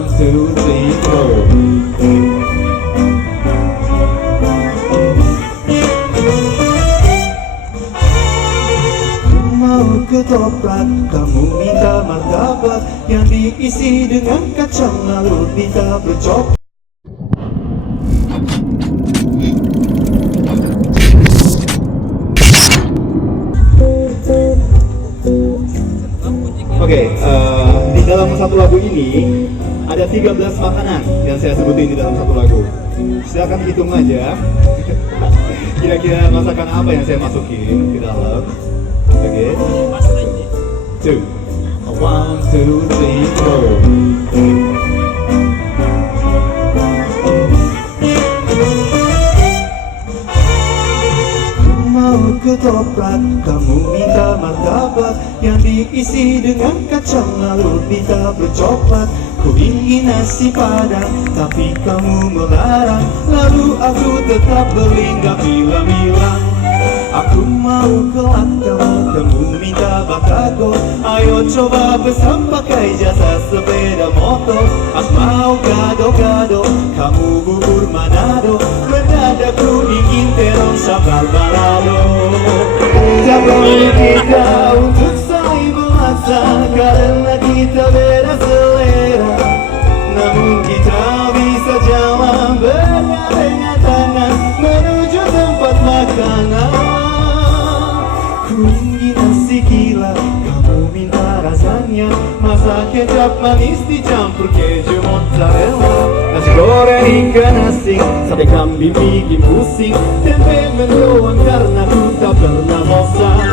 One, two, three, four. Mau ketoprak, kamu minta martabak yang diisi dengan kacang lalu minta bercok. Oke, di dalam satu lagu ini ada 13 makanan yang saya sebutin di dalam satu lagu. Silakan hitung aja. Kira-kira masakan apa yang saya masukin ke dalam. Oke, 2, 1, 2, 3, 4. Mau ketoprak, kamu minta martabak yang diisi dengan kacang lalu minta bercoklat. Ku ingin nasi padang, tapi kamu melarang. Lalu aku tetap beli, gak bilang-bilang. Aku mau kelak kamu minta batagor. Ayo coba pesan pakai jasa sepeda motor. Aku mau gado-gado, kamu bubur Manado. Mendadak ku ingin terong sambal balado. Tak boleh kita untuk saling memaksa, karena kita beda selera. Namun kita bisa jalan bergandengan tangan menuju tempat makanan. Ku ingin nasi gila, kamu minta rasanya. Masak kecap manis dicampur keju mozzarella. Nasi goreng ikan asin, sate kambing bikin pusing. Tempe mendoan karena ku tak pernah bosan.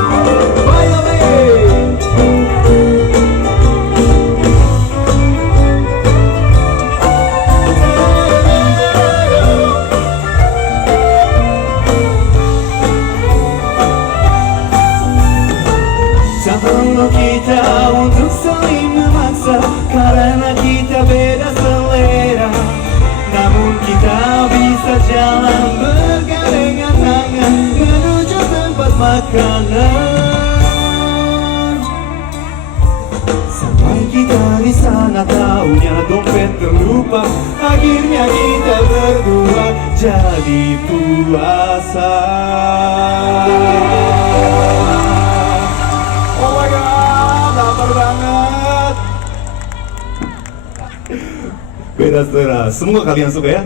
Tak perlu kita untuk saling memaksa, karena kita beda selera. Namun kita bisa jalan bergandengan tangan menuju tempat makanan. Sampai kita di sana taunya dompet terlupa. Akhirnya kita berdua jadi puasa. Oh my god, lapar banget. Beda selera. Semoga kalian suka ya.